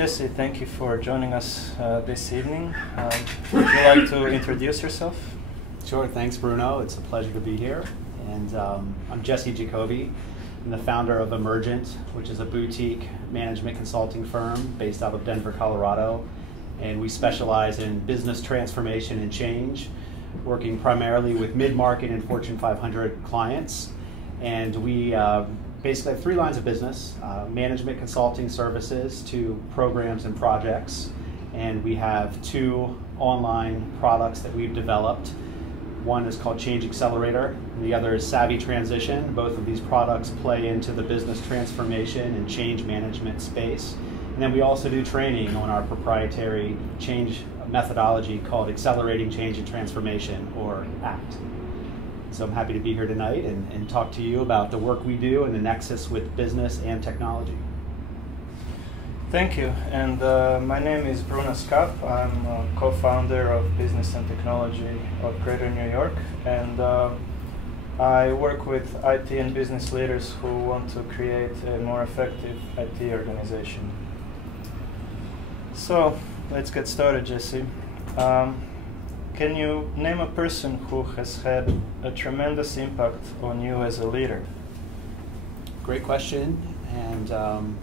Jesse, thank you for joining us this evening. Would you like to introduce yourself? Sure, thanks Bruno. It's a pleasure to be here. And I'm Jesse Jacoby. I'm the founder of Emergent, which is a boutique management consulting firm based out of Denver, Colorado. And we specialize in business transformation and change, working primarily with mid-market and Fortune 500 clients. And we basically have three lines of business: management consulting services to programs and projects. And we have two online products that we've developed. One is called Change Accelerator, and the other is Savvy Transition. Both of these products play into the business transformation and change management space. And then we also do training on our proprietary change methodology called Accelerating Change and Transformation, or ACT. So I'm happy to be here tonight and talk to you about the work we do and the nexus with business and technology. Thank you. And my name is Bruno Skap. I'm a co-founder of Business and Technology of Greater New York. And I work with IT and business leaders who want to create a more effective IT organization. So let's get started, Jesse. Can you name a person who has had a tremendous impact on you as a leader? Great question. And I'm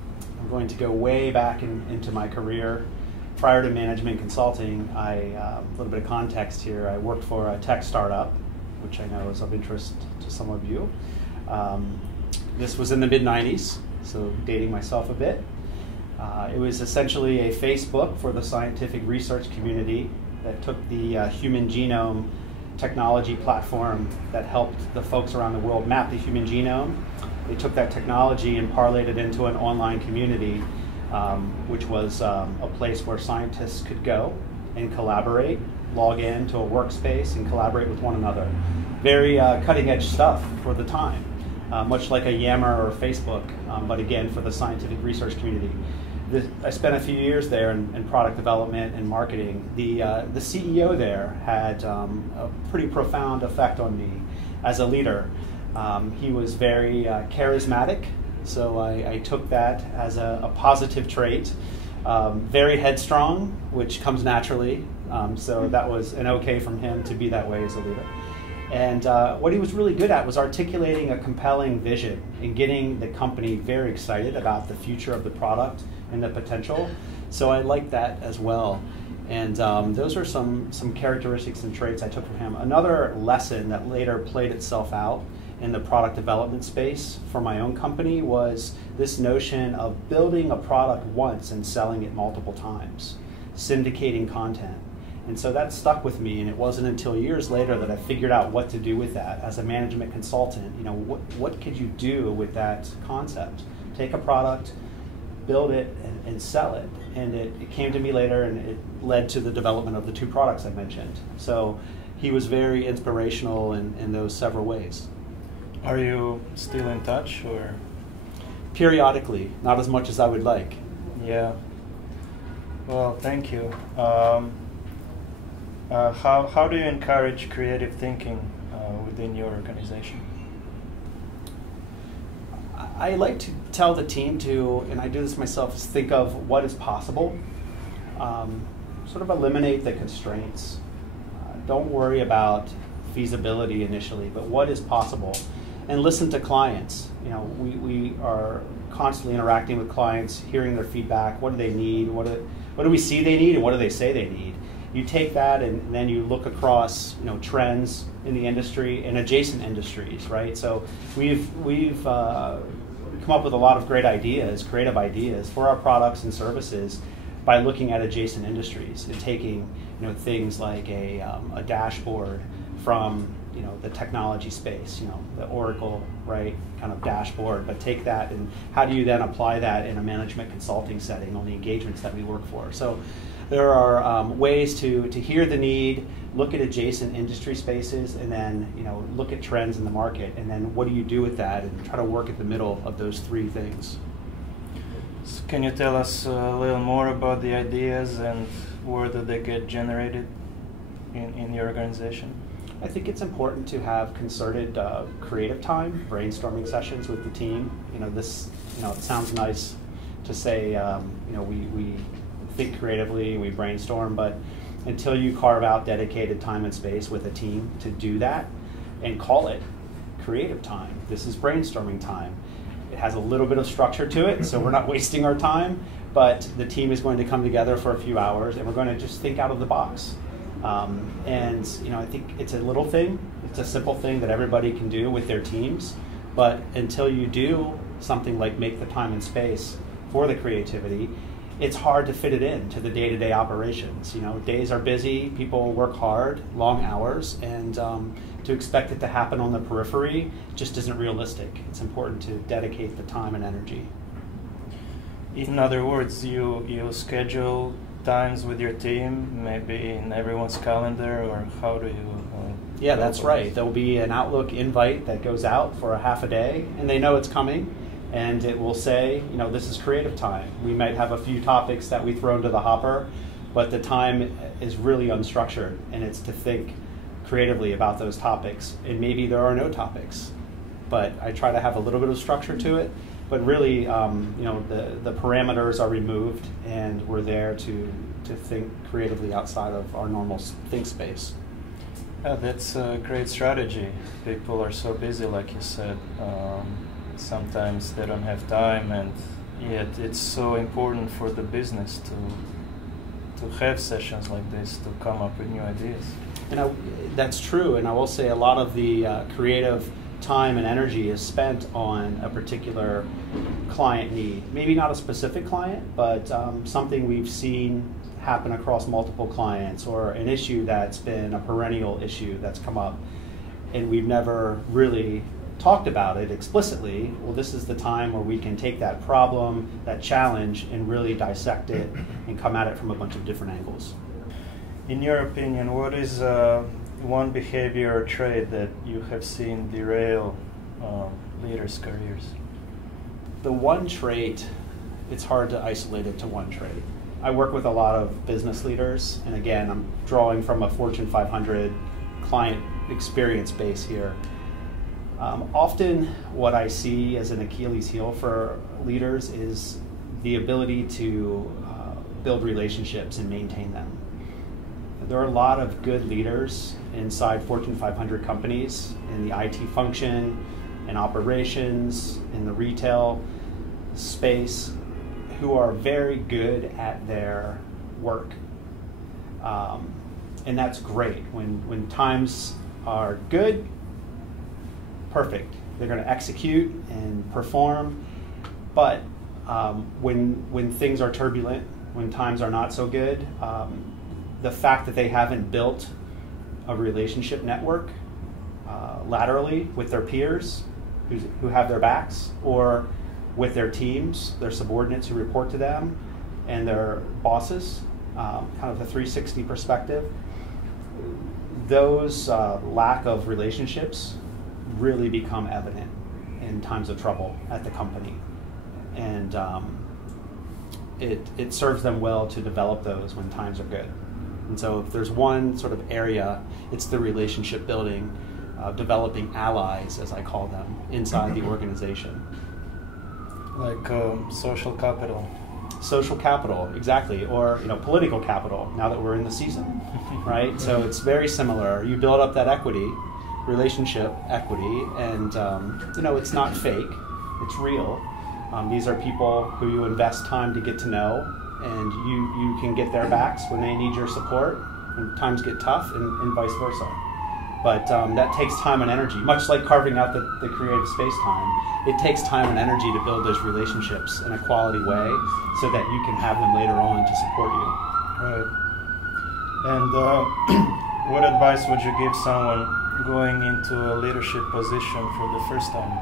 going to go way back into my career. Prior to management consulting, a little bit of context here, I worked for a tech startup, which I know is of interest to some of you. This was in the mid-90s, so dating myself a bit. It was essentially a Facebook for the scientific research community that took the human genome technology platform that helped the folks around the world map the human genome. They took that technology and parlayed it into an online community, which was a place where scientists could go and collaborate, log in to a workspace and collaborate with one another. Very cutting edge stuff for the time, much like a Yammer or Facebook, but again for the scientific research community. I spent a few years there in product development and marketing. The CEO there had a pretty profound effect on me as a leader. He was very charismatic, so I took that as a positive trait. Very headstrong, which comes naturally, so that was an okay from him to be that way as a leader. And what he was really good at was articulating a compelling vision and getting the company very excited about the future of the product and the potential. So I liked that as well. And those are some characteristics and traits I took from him. Another lesson that later played itself out in the product development space for my own company was this notion of building a product once and selling it multiple times, syndicating content. And so that stuck with me, and it wasn't until years later that I figured out what to do with that as a management consultant. You know, what could you do with that concept? Take a product, build it, and sell it. And it came to me later, and it led to the development of the two products I mentioned. So he was very inspirational in those several ways. Are you still in touch, or? Periodically, not as much as I would like. Yeah. Well, thank you. How do you encourage creative thinking within your organization? I like to tell the team to, and I do this myself, is think of what is possible. Sort of eliminate the constraints. Don't worry about feasibility initially, but what is possible. And listen to clients. You know, we are constantly interacting with clients, hearing their feedback. What do they need? What do we see they need, and what do they say they need? You take that and then you look across, you know, trends in the industry and adjacent industries, right? So we've come up with a lot of great ideas, creative ideas for our products and services by looking at adjacent industries and taking, you know, things like a dashboard from, you know, the technology space, you know, the Oracle, right, kind of dashboard, but take that and how do you then apply that in a management consulting setting on the engagements that we work for? So there are ways to hear the need, look at adjacent industry spaces, and then, you know, look at trends in the market, and then what do you do with that, and try to work at the middle of those three things. So can you tell us a little more about the ideas and where do they get generated in your organization? I think it's important to have concerted creative time, brainstorming sessions with the team. You know, this, you know, it sounds nice to say, we think creatively, we brainstorm, but until you carve out dedicated time and space with a team to do that and call it creative time, this is brainstorming time. It has a little bit of structure to it, so we're not wasting our time, but the team is going to come together for a few hours and we're going to just think out of the box. And I think it's a little thing, it's a simple thing that everybody can do with their teams, but until you do something like make the time and space for the creativity, it's hard to fit it in to the day-to-day operations. Days are busy, people work hard, long hours, and to expect it to happen on the periphery just isn't realistic. It's important to dedicate the time and energy. In other words, you schedule times with your team, maybe in everyone's calendar, or how do you? Yeah, that's right. There'll be an Outlook invite that goes out for a half a day, and they know it's coming. And it will say, this is creative time. We might have a few topics that we throw into the hopper, but the time is really unstructured, and it's to think creatively about those topics. And maybe there are no topics, but I try to have a little bit of structure to it. But really, the parameters are removed, and we're there to think creatively outside of our normal think space. That's a great strategy. People are so busy, like you said. Sometimes they don't have time, and yet it's so important for the business to have sessions like this to come up with new ideas. And that's true, and I will say a lot of the creative time and energy is spent on a particular client need. Maybe not a specific client, but something we've seen happen across multiple clients, or an issue that's been a perennial issue that's come up, and we've never really talked about it explicitly. Well, this is the time where we can take that problem, that challenge, and really dissect it and come at it from a bunch of different angles. In your opinion, what is one behavior or trait that you have seen derail leaders' careers? The one trait, it's hard to isolate it to one trait. I work with a lot of business leaders, and again, I'm drawing from a Fortune 500 client experience base here. Often what I see as an Achilles heel for leaders is the ability to build relationships and maintain them. There are a lot of good leaders inside Fortune 500 companies in the IT function, in operations, in the retail space, who are very good at their work. And that's great. When times are good, perfect. They're going to execute and perform. But when things are turbulent, when times are not so good, the fact that they haven't built a relationship network laterally with their peers who have their backs, or with their teams, their subordinates who report to them, and their bosses, kind of a 360 perspective, those lack of relationships really become evident in times of trouble at the company. And it serves them well to develop those when times are good. And so if there's one sort of area, it's the relationship building, developing allies, as I call them, inside the organization. Like social capital. Social capital, exactly, or political capital, now that we're in the season, right? So it's very similar. You build up that equity, relationship equity, and it's not fake, it's real. These are people who you invest time to get to know, and you can get their backs when they need your support, when times get tough, and vice versa. But that takes time and energy, much like carving out the creative space time. It takes time and energy to build those relationships in a quality way so that you can have them later on to support you. Right. And what advice would you give someone going into a leadership position for the first time?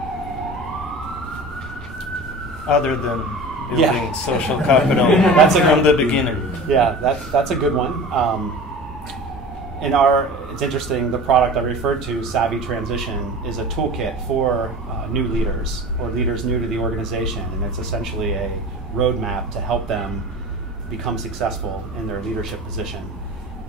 Other than building social capital that's from the beginning. Yeah, that's a good one. It's interesting, the product I referred to, Savvy Transition, is a toolkit for new leaders or leaders new to the organization, and it's essentially a roadmap to help them become successful in their leadership position.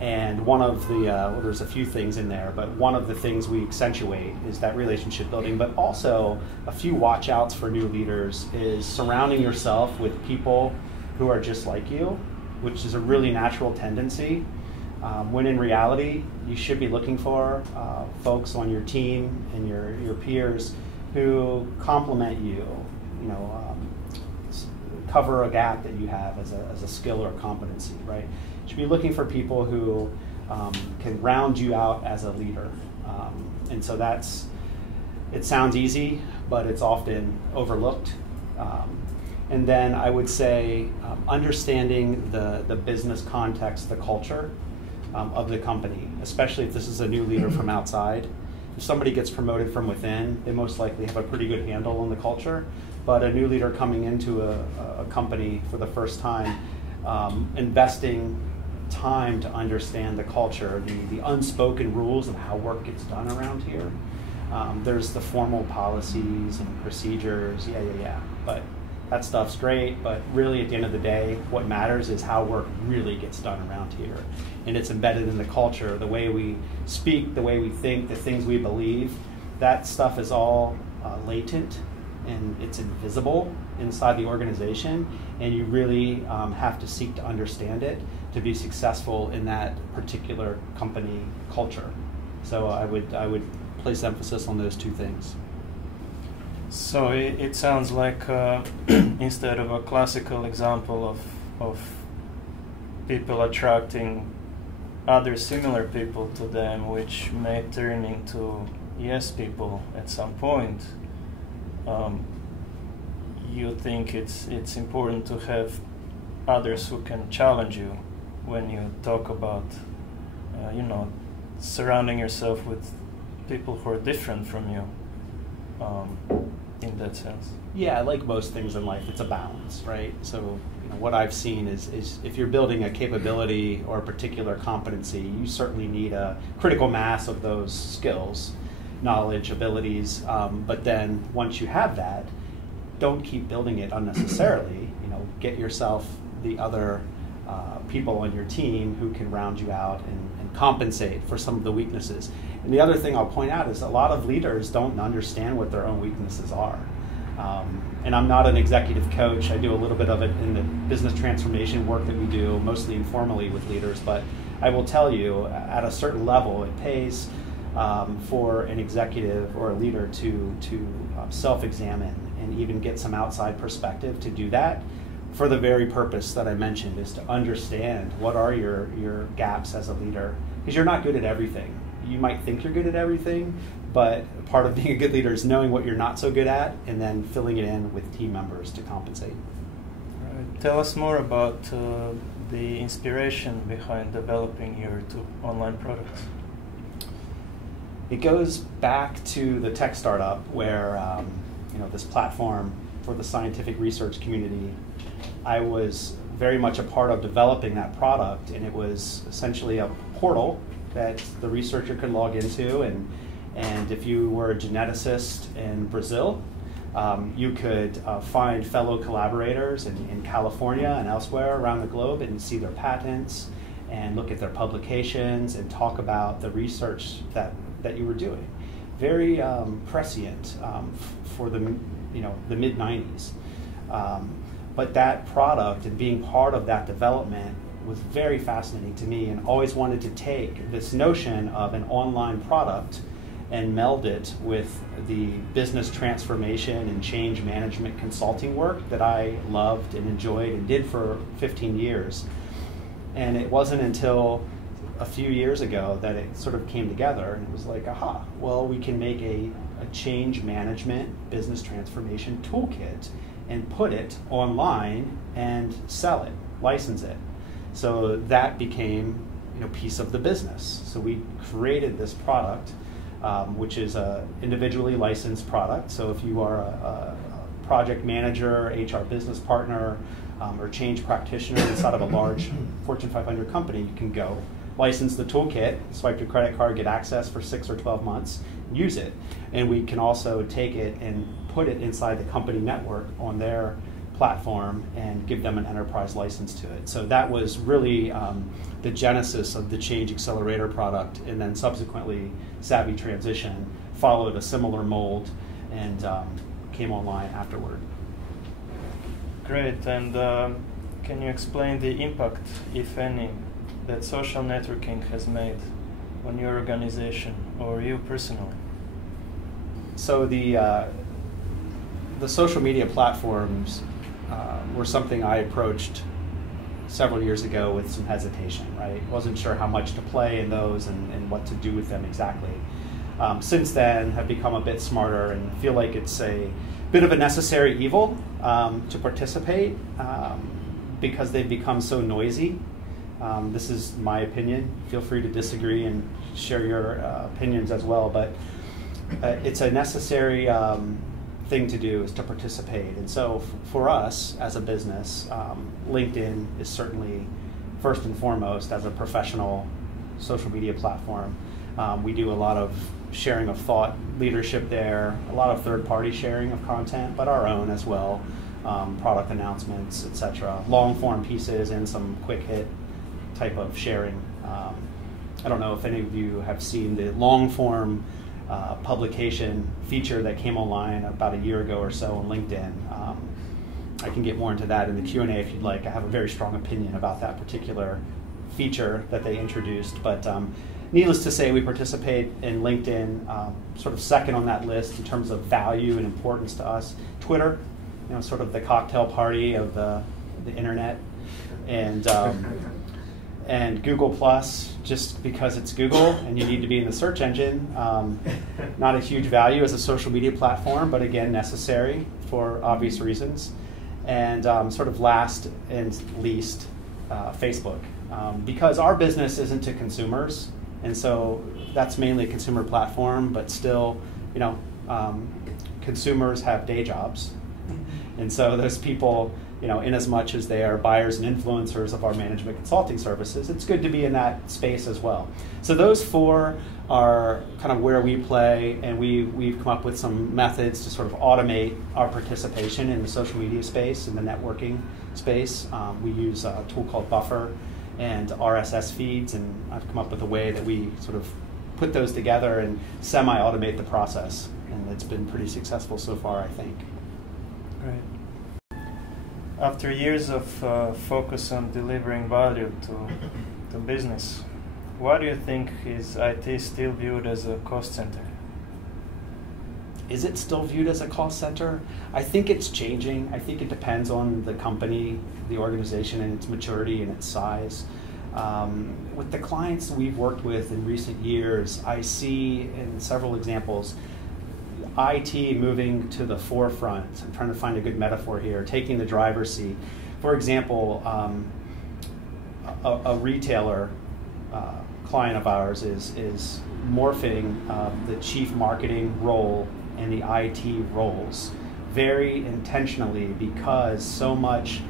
And one of the, well, there's a few things in there, but one of the things we accentuate is that relationship building, but also a few watch outs for new leaders is surrounding yourself with people who are just like you, which is a really natural tendency. When in reality, you should be looking for folks on your team and your peers who complement you, cover a gap that you have as a skill or competency, right? You should be looking for people who can round you out as a leader. And so it sounds easy, but it's often overlooked. And then I would say understanding the business context, the culture of the company, especially if this is a new leader from outside. If somebody gets promoted from within, they most likely have a pretty good handle on the culture. But a new leader coming into a company for the first time, investing time to understand the culture, the unspoken rules of how work gets done around here. There's the formal policies and procedures, but that stuff's great, but really at the end of the day, what matters is how work really gets done around here. And it's embedded in the culture, the way we speak, the way we think, the things we believe. That stuff is all latent and it's invisible inside the organization, and you really have to seek to understand it to be successful in that particular company culture. So I would place emphasis on those two things. So it sounds like instead of a classical example of people attracting other similar people to them, which may turn into yes people at some point, you think it's important to have others who can challenge you when you talk about surrounding yourself with people who are different from you. In that sense. Yeah, like most things in life, it's a balance, right? So what I've seen is if you're building a capability or a particular competency, you certainly need a critical mass of those skills, knowledge, abilities, but then once you have that, don't keep building it unnecessarily. Get yourself the other people on your team who can round you out and compensate for some of the weaknesses. And the other thing I'll point out is a lot of leaders don't understand what their own weaknesses are. And I'm not an executive coach. I do a little bit of it in the business transformation work that we do, mostly informally with leaders. But I will tell you, at a certain level, it pays for an executive or a leader to self-examine and even get some outside perspective to do that, for the very purpose that I mentioned, is to understand what are your gaps as a leader, because you're not good at everything. You might think you're good at everything, but part of being a good leader is knowing what you're not so good at and then filling it in with team members to compensate. Tell us more about the inspiration behind developing your two online products. It goes back to the tech startup where this platform for the scientific research community. I was very much a part of developing that product, and it was essentially a portal that the researcher could log into, and if you were a geneticist in Brazil, you could find fellow collaborators in California and elsewhere around the globe and see their patents and look at their publications and talk about the research that you were doing. Very prescient for the mid-90s. But that product and being part of that development was very fascinating to me, and always wanted to take this notion of an online product and meld it with the business transformation and change management consulting work that I loved and enjoyed and did for 15 years. And it wasn't until a few years ago that it sort of came together, and it was like, aha, well, we can make a change management business transformation toolkit and put it online and sell it, license it. So that became piece of the business. So we created this product, which is a individually licensed product. So if you are a project manager, HR business partner, or change practitioner inside of a large Fortune 500 company, you can go license the toolkit, swipe your credit card, get access for 6 or 12 months, use it. And we can also take it and put it inside the company network on their platform and give them an enterprise license to it. So that was really the genesis of the Change Accelerator product, and then subsequently Savvy Transition followed a similar mold and came online afterward. Great, and can you explain the impact, if any, that social networking has made on your organization or you personally? So the social media platforms were something I approached several years ago with some hesitation, right? Wasn't sure how much to play in those and what to do with them exactly. Since then, have become a bit smarter and feel like it's a bit of a necessary evil to participate because they've become so noisy. This is my opinion. Feel free to disagree and share your opinions as well, but it's a necessary thing to do is to participate. And so for us as a business, LinkedIn is certainly first and foremost as a professional social media platform. We do a lot of sharing of thought leadership there, a lot of third-party sharing of content, but our own as well, product announcements, etc., long-form pieces and some quick-hit type of sharing. I don't know if any of you have seen the long-form publication feature that came online about a year ago or so on LinkedIn. I can get more into that in the Q&A if you'd like. I have a very strong opinion about that particular feature that they introduced, but needless to say, we participate in LinkedIn, sort of second on that list in terms of value and importance to us. Twitter, sort of the cocktail party of the internet, and Google Plus, just because it's Google and you need to be in the search engine. Not a huge value as a social media platform, but again, necessary for obvious reasons. And sort of last and least, Facebook. Because our business isn't to consumers, and so that's mainly a consumer platform, but still, consumers have day jobs. And so those people, in as much as they are buyers and influencers of our management consulting services, it's good to be in that space as well. So those four are kind of where we play, and we've come up with some methods to sort of automate our participation in the social media space, in the networking space. We use a tool called Buffer and RSS feeds, and I've come up with a way that we sort of put those together and semi-automate the process, and it's been pretty successful so far, I think. Great. After years of focus on delivering value to business, why do you think is IT still viewed as a cost center? Is it still viewed as a cost center? I think it's changing. I think it depends on the company, the organization, and its maturity and its size. With the clients we've worked with in recent years, I see in several examples IT moving to the forefront. I'm trying to find a good metaphor here, taking the driver's seat. For example, a retailer client of ours is morphing the chief marketing role and the IT roles very intentionally, because so much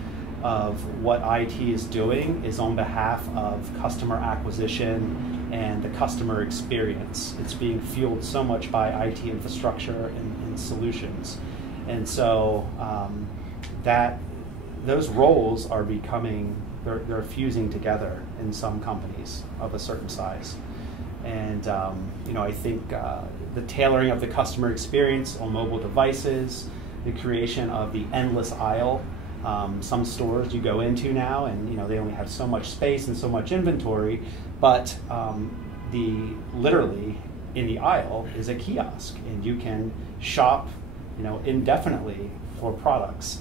of what IT is doing is on behalf of customer acquisition and the customer experience. It's being fueled so much by IT infrastructure and solutions. And so those roles are becoming, they're fusing together in some companies of a certain size. And I think the tailoring of the customer experience on mobile devices, the creation of the endless aisle. Some stores you go into now, and they only have so much space and so much inventory, but literally in the aisle is a kiosk, and you can shop, indefinitely for products,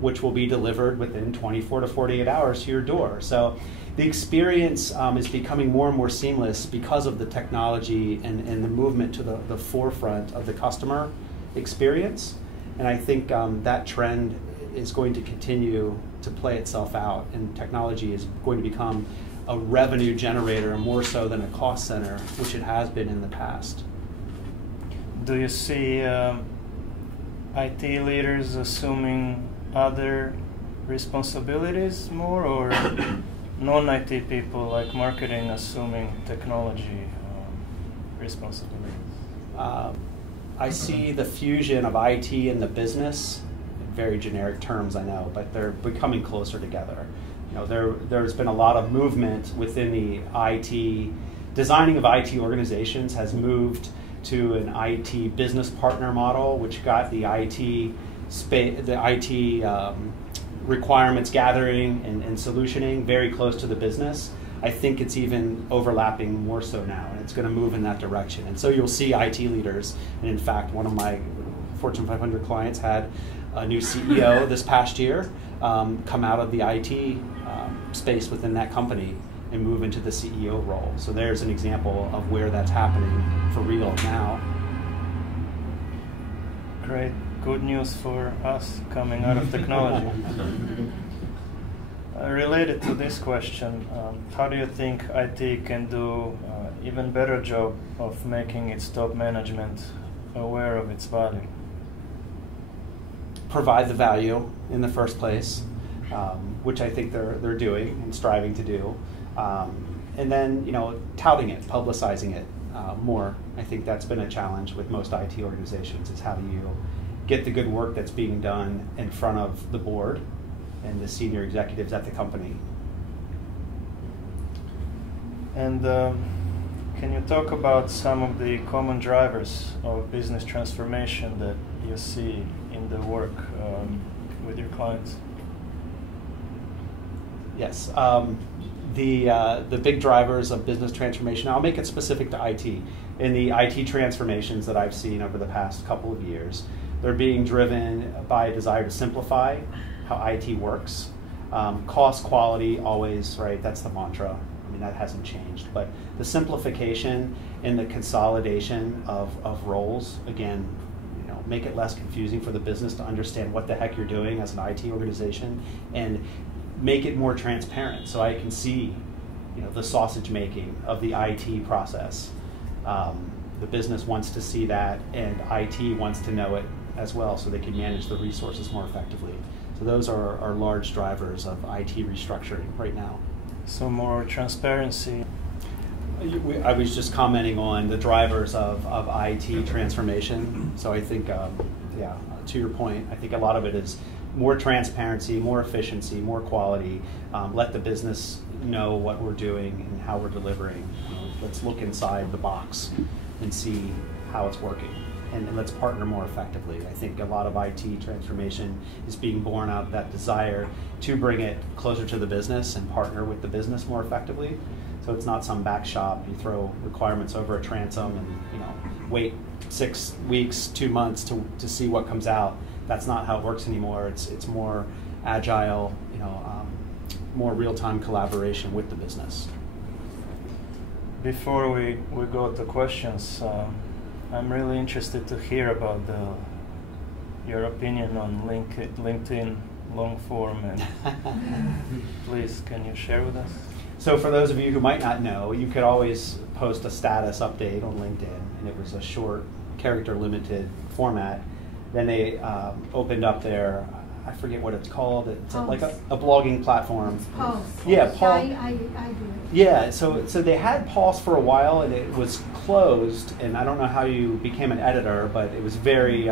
which will be delivered within 24 to 48 hours to your door. So the experience is becoming more and more seamless because of the technology and the movement to the forefront of the customer experience. And I think that trend is going to continue to play itself out, and technology is going to become a revenue generator more so than a cost center, which it has been in the past. Do you see IT leaders assuming other responsibilities more, or non-IT people like marketing assuming technology responsibilities? I see the fusion of IT and the business very generic terms, I know, but they're becoming closer together. There's been a lot of movement within the IT, designing of IT organizations has moved to an IT business partner model, which got the IT requirements gathering and solutioning very close to the business. I think it's even overlapping more so now, and it's going to move in that direction. And so you'll see IT leaders, and in fact, one of my Fortune 500 clients had a new CEO this past year come out of the IT space within that company and move into the CEO role. So there's an example of where that's happening for real now. Great. Good news for us coming out of technology. Related to this question, how do you think IT can do even better job of making its top management aware of its value? Provide the value in the first place, which I think they're doing and striving to do, and then touting it, publicizing it more. I think that's been a challenge with most IT organizations, is how do you get the good work that's being done in front of the board and the senior executives at the company. And can you talk about some of the common drivers of business transformation that you see in the work with your clients? Yes. The big drivers of business transformation, I'll make it specific to IT. In the IT transformations that I've seen over the past couple of years, they're being driven by a desire to simplify how IT works. Cost, quality, always, right? That's the mantra. I mean, that hasn't changed. But the simplification and the consolidation of roles, again, make it less confusing for the business to understand what the heck you're doing as an IT organization, and make it more transparent so I can see, the sausage making of the IT process. The business wants to see that, and IT wants to know it as well, so they can manage the resources more effectively. So those are large drivers of IT restructuring right now. So more transparency. I was just commenting on the drivers of IT transformation. So I think, to your point, I think a lot of it is more transparency, more efficiency, more quality. Let the business know what we're doing and how we're delivering. Let's look inside the box and see how it's working. And let's partner more effectively. I think a lot of IT transformation is being born out of that desire to bring it closer to the business and partner with the business more effectively. So it's not some back shop, you throw requirements over a transom and wait 6 weeks, 2 months to see what comes out. That's not how it works anymore. It's more agile, more real-time collaboration with the business. Before we go to questions, I'm really interested to hear about your opinion on LinkedIn long form, and please, can you share with us? So for those of you who might not know, you could always post a status update on LinkedIn, and it was a short, character-limited format. Then they opened up their, I forget what it's called, it's like a blogging platform. Pulse. Yeah, Pulse. I do it. Yeah, so they had Pulse for a while, and it was closed, and I don't know how you became an editor, but it was very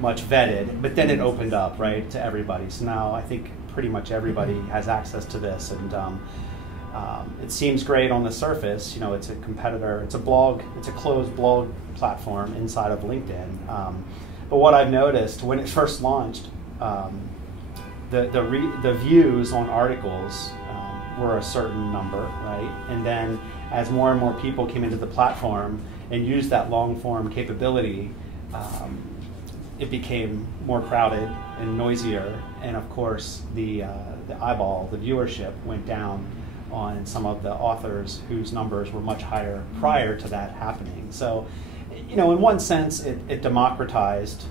much vetted, but then it opened up, right, to everybody. So now I think pretty much everybody has access to this, and it seems great on the surface. It's a competitor, it's a blog, it's a closed blog platform inside of LinkedIn. But what I've noticed when it first launched, the views on articles were a certain number, right? And then as more and more people came into the platform and used that long form capability, it became more crowded and noisier. And of course, the eyeball, the viewership went down on some of the authors whose numbers were much higher prior to that happening. So, in one sense, it democratized,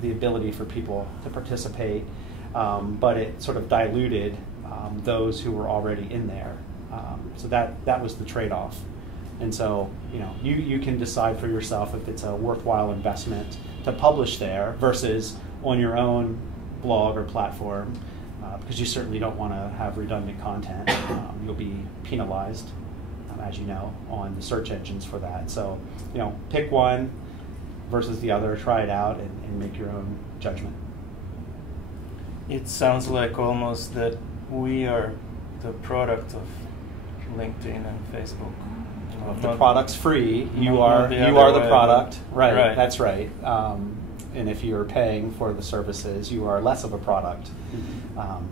the ability for people to participate, but it sort of diluted those who were already in there. So that was the trade-off. And so, you can decide for yourself if it's a worthwhile investment to publish there versus on your own blog or platform, because you certainly don't want to have redundant content. You'll be penalized, as you know, on the search engines for that. So, pick one versus the other, try it out, and make your own judgment. It sounds like almost that we are the product of LinkedIn and Facebook. If the product's free, you not are the way, product. Right, right. That's right. And if you're paying for the services, you are less of a product.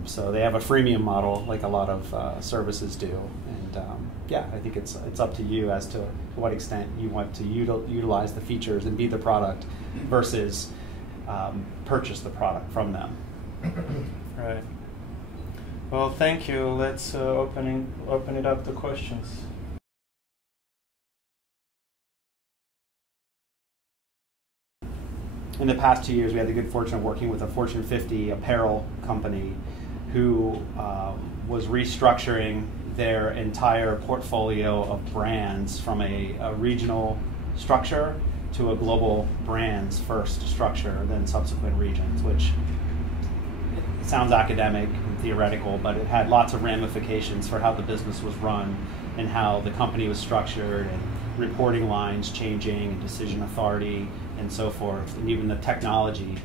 So they have a freemium model, like a lot of services do. And yeah, I think it's up to you as to what extent you want to utilize the features and be the product versus purchase the product from them. Right. Well, thank you. Let's open it up to questions. In the past 2 years, we had the good fortune of working with a Fortune 50 apparel company who was restructuring their entire portfolio of brands from a regional structure to a global brands first structure, then subsequent regions, which it sounds academic and theoretical, but it had lots of ramifications for how the business was run and how the company was structured, and reporting lines changing and decision authority and so forth, and even the technology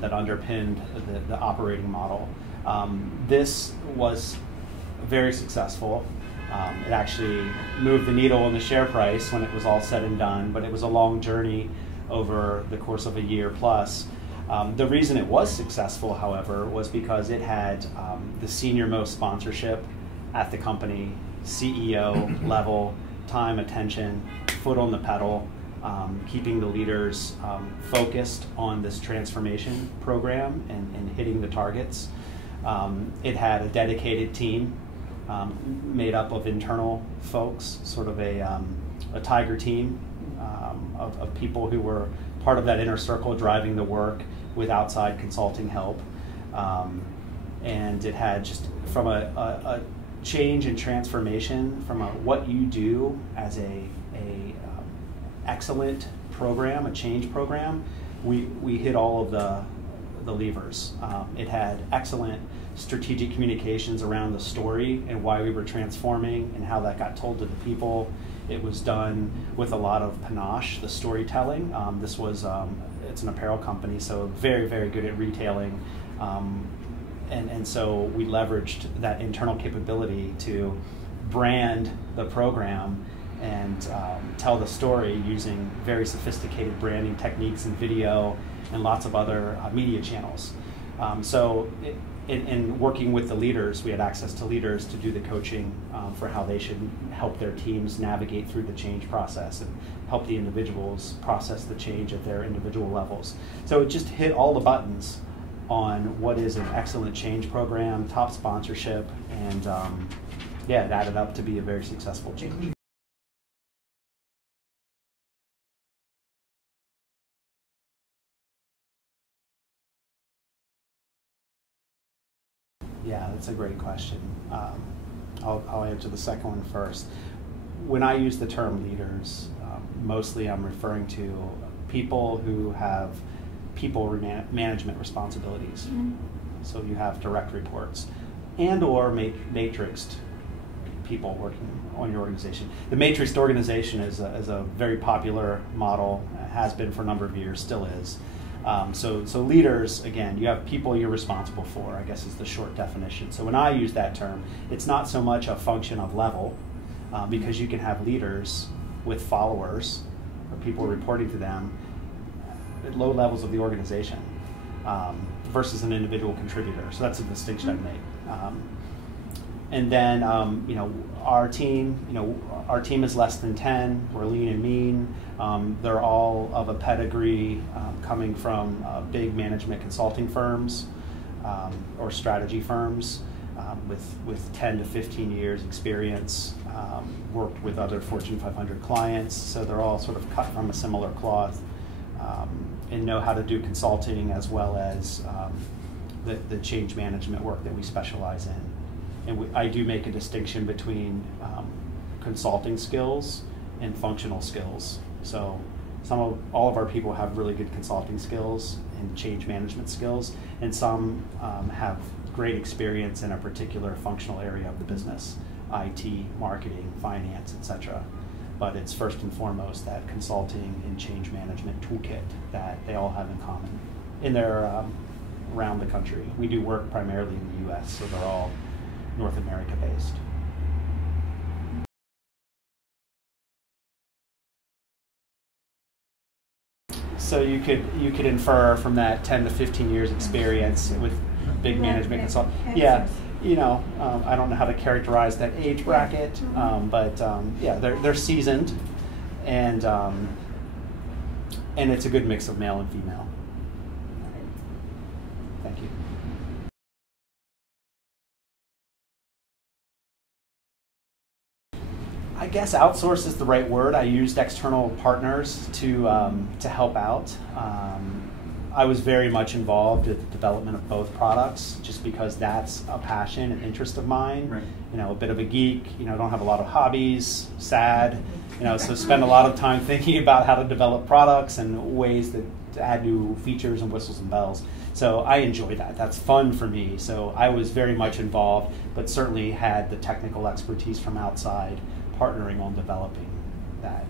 that underpinned the operating model. This was very successful. It actually moved the needle in the share price when it was all said and done, but it was a long journey over the course of a year plus. The reason it was successful, however, was because it had the senior-most sponsorship at the company, CEO level, time, attention, foot on the pedal, keeping the leaders focused on this transformation program and hitting the targets. It had a dedicated team made up of internal folks, sort of a tiger team of people who were part of that inner circle driving the work with outside consulting help. And it had just from a change and transformation from what you do as a excellent program, a change program, we hit all of the levers. It had excellent strategic communications around the story and why we were transforming and how that got told to the people. It was done with a lot of panache, the storytelling. This was, it's an apparel company, so very, very good at retailing. And so we leveraged that internal capability to brand the program and tell the story using very sophisticated branding techniques and video and lots of other media channels. So in working with the leaders, we had access to leaders to do the coaching for how they should help their teams navigate through the change process and help the individuals process the change at their individual levels. So it just hit all the buttons on what is an excellent change program, top sponsorship, and yeah, it added up to be a very successful change. Yeah, that's a great question. I'll answer the second one first. When I use the term leaders, mostly I'm referring to people who have people management responsibilities. Mm-hmm. So you have direct reports and or matrixed people working on your organization. The matrixed organization is a very popular model, has been for a number of years, still is. So leaders, again, you have people you're responsible for, I guess is the short definition. So when I use that term, it's not so much a function of level, because you can have leaders with followers or people reporting to them at low levels of the organization versus an individual contributor. So that's a distinction I've made. And then, our team is less than 10. We're lean and mean. They're all of a pedigree coming from big management consulting firms or strategy firms with 10 to 15 years experience, worked with other Fortune 500 clients. So they're all sort of cut from a similar cloth and know how to do consulting as well as the change management work that we specialize in. And I do make a distinction between consulting skills and functional skills. So all of our people have really good consulting skills and change management skills, and some have great experience in a particular functional area of the business, IT, marketing, finance, etc. But it's first and foremost that consulting and change management toolkit that they all have in common in their around the country. We do work primarily in the US, so they're all North America based. So you could infer from that 10 to 15 years experience with big management consulting. Yeah, you know, I don't know how to characterize that age bracket, but yeah, they're seasoned, and it's a good mix of male and female. Thank you. I guess outsource is the right word. I used external partners to help out. I was very much involved with the development of both products, just because that's a passion and interest of mine. Right. You know, a bit of a geek. You know, don't have a lot of hobbies. Sad. You know, so spend a lot of time thinking about how to develop products and ways to add new features and whistles and bells. So I enjoy that. That's fun for me. So I was very much involved, but certainly had the technical expertise from outside, partnering on developing that.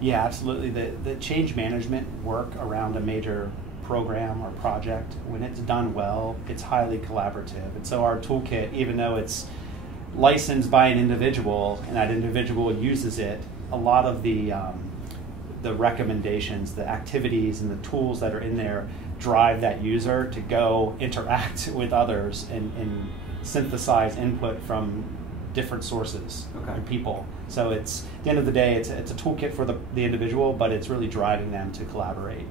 Yeah, absolutely. The change management work around a major program or project, when it's done well, it's highly collaborative. And so our toolkit, even though it's licensed by an individual and that individual uses it, a lot of the recommendations, the activities, and the tools that are in there drive that user to go interact with others and synthesize input from different sources and people. So it's, at the end of the day, it's a toolkit for the individual, but it's really driving them to collaborate.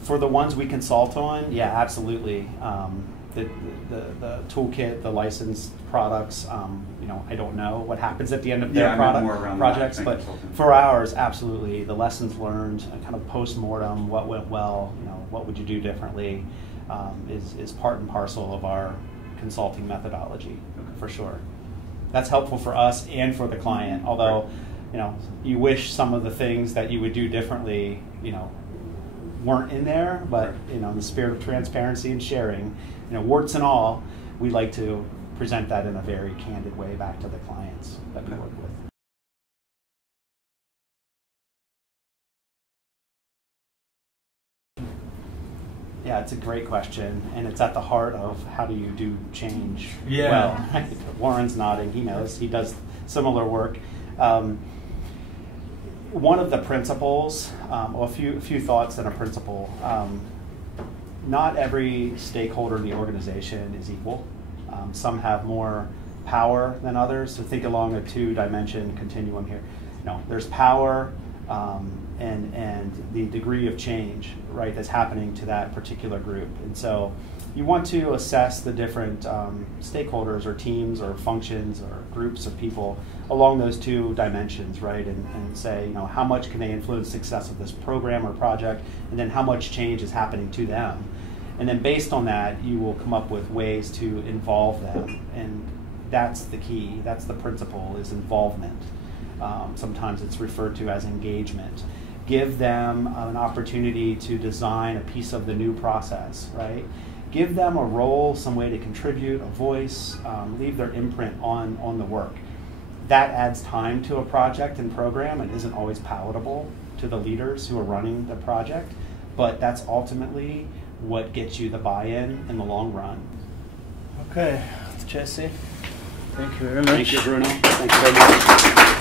For the ones we consult on, yeah, absolutely. The toolkit, the licensed products, you know, I don't know what happens at the end of their projects, but for ours, absolutely. The lessons learned, kind of post-mortem, what went well, you know, what would you do differently, is part and parcel of our consulting methodology, for sure. That's helpful for us and for the client, although, you know, you wish some of the things that you would do differently, you know, weren't in there, but, you know, in the spirit of transparency and sharing, you know, warts and all, we like to present that in a very candid way back to the clients that we work with. Yeah, it's a great question, and it's at the heart of how do you do change well. Right? Warren's nodding, he knows, he does similar work. One of the principles, a few thoughts and a principle. Not every stakeholder in the organization is equal. Some have more power than others. So think along a two-dimension continuum here. You know, there's power and the degree of change, right, that's happening to that particular group. And so you want to assess the different stakeholders or teams or functions or groups of people along those two dimensions, right, and say, you know, how much can they influence the success of this program or project, and then how much change is happening to them. And then based on that, you will come up with ways to involve them. And that's the key, that's the principle, is involvement. Sometimes it's referred to as engagement. Give them an opportunity to design a piece of the new process, right? Give them a role, some way to contribute, a voice, leave their imprint on the work. That adds time to a project and program and isn't always palatable to the leaders who are running the project, but that's ultimately what gets you the buy-in in the long run. Okay, Jesse, thank you very much. Thank you, Bruno. Thank you very much.